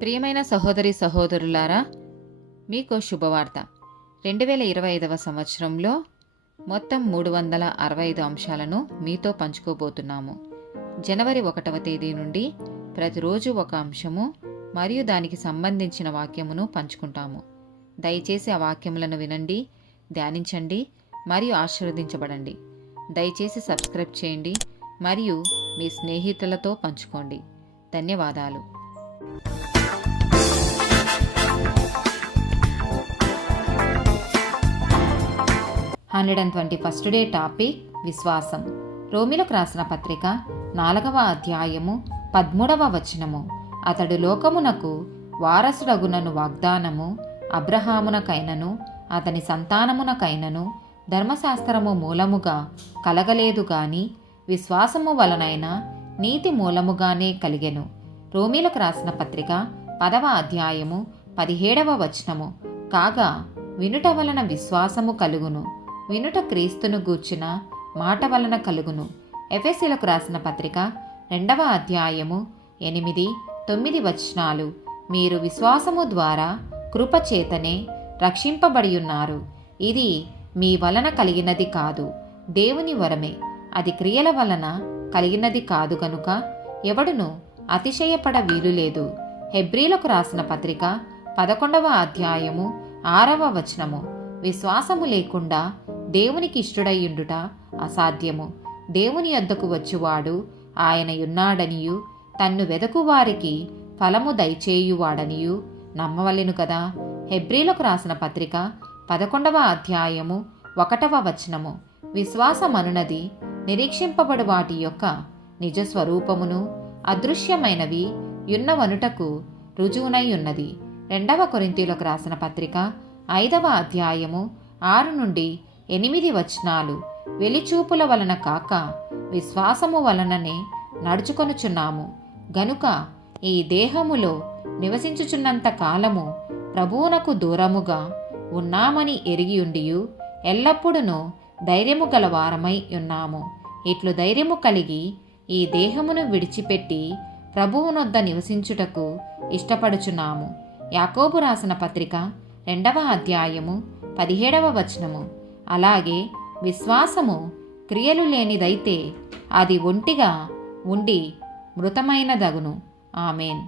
ప్రియమైన సహోదరి సహోదరులారా, మీకు శుభవార్త. 2025 సంవత్సరంలో మొత్తం 365 అంశాలను మీతో పంచుకోబోతున్నాము. జనవరి 1వ తేదీ నుండి ప్రతిరోజు ఒక అంశము మరియు దానికి సంబంధించిన వాక్యమును పంచుకుంటాము. దయచేసి ఆ వాక్యములను వినండి, ధ్యానించండి మరియు ఆశీర్వదించబడండి. దయచేసి సబ్స్క్రైబ్ చేయండి మరియు మీ స్నేహితులతో పంచుకోండి. ధన్యవాదాలు. 121st డే టాపిక్ విశ్వాసం. రోమిలకు రాసిన పత్రిక 4వ అధ్యాయము 13వ వచనము. అతడు లోకమునకు వారసుడగునను వాగ్దానము అబ్రహామునకైనను అతని సంతానమునకైనను ధర్మశాస్త్రము మూలముగా కలగలేదు గాని విశ్వాసము వలనైన నీతి మూలముగానే కలిగెను. రోమిలకు రాసిన పత్రిక 10వ అధ్యాయము 17వ వచనము. కాగా వినుట వలన విశ్వాసము కలుగును, వినుట క్రీస్తును గూర్చిన మాట వలన కలుగును. ఎఫెసీలకు రాసిన పత్రిక 2వ అధ్యాయము 8, 9 వచనాలు. మీరు విశ్వాసము ద్వారా కృపచేతనే రక్షింపబడియున్నారు. ఇది మీ వలన కలిగినది కాదు, దేవుని వరమే. అది క్రియల వలన కలిగినది కాదు గనుక ఎవడును అతిశయపడ వీలులేదు. హెబ్రీలకు రాసిన పత్రిక 11వ అధ్యాయము 6వ వచనము. విశ్వాసము లేకుండా దేవునికి ఇష్టుడయ్యుండుట అసాధ్యము. దేవుని యొద్దకు వచ్చువాడు ఆయన యున్నాడనియు తన్ను వెదకు వారికి ఫలము దయచేయువాడనియు నమ్మవలెను కదా. హెబ్రీలకు రాసిన పత్రిక 11వ అధ్యాయము 1వ వచనము. విశ్వాసమనునది నిరీక్షింపబడు వాటి యొక్క నిజస్వరూపమును అదృశ్యమైనవి యున్నవనుటకు రుజువునై ఉన్నది. 2వ కొరింథీయులకు రాసిన పత్రిక 5వ అధ్యాయము 6 నుండి 8 వచనాలు. వెలిచూపుల వలన కాక విశ్వాసము వలననే నడుచుకొనుచున్నాము గనుక ఈ దేహములో నివసించుచున్నంత కాలము ప్రభువునకు దూరముగా ఉన్నామని ఎరిగియుండియు ఎల్లప్పుడూ ధైర్యము గల వారమై ఉన్నాము. ఇట్లు ధైర్యము కలిగి ఈ దేహమును విడిచిపెట్టి ప్రభువునొద్ద నివసించుటకు ఇష్టపడుచున్నాము. యాకోబు రాసిన పత్రిక 2వ అధ్యాయము 17వ వచనము. అలాగే విశ్వాసము క్రియలు లేనిదైతే అది ఒంటిగా ఉండి మృతమైనదగును. ఆమేన్.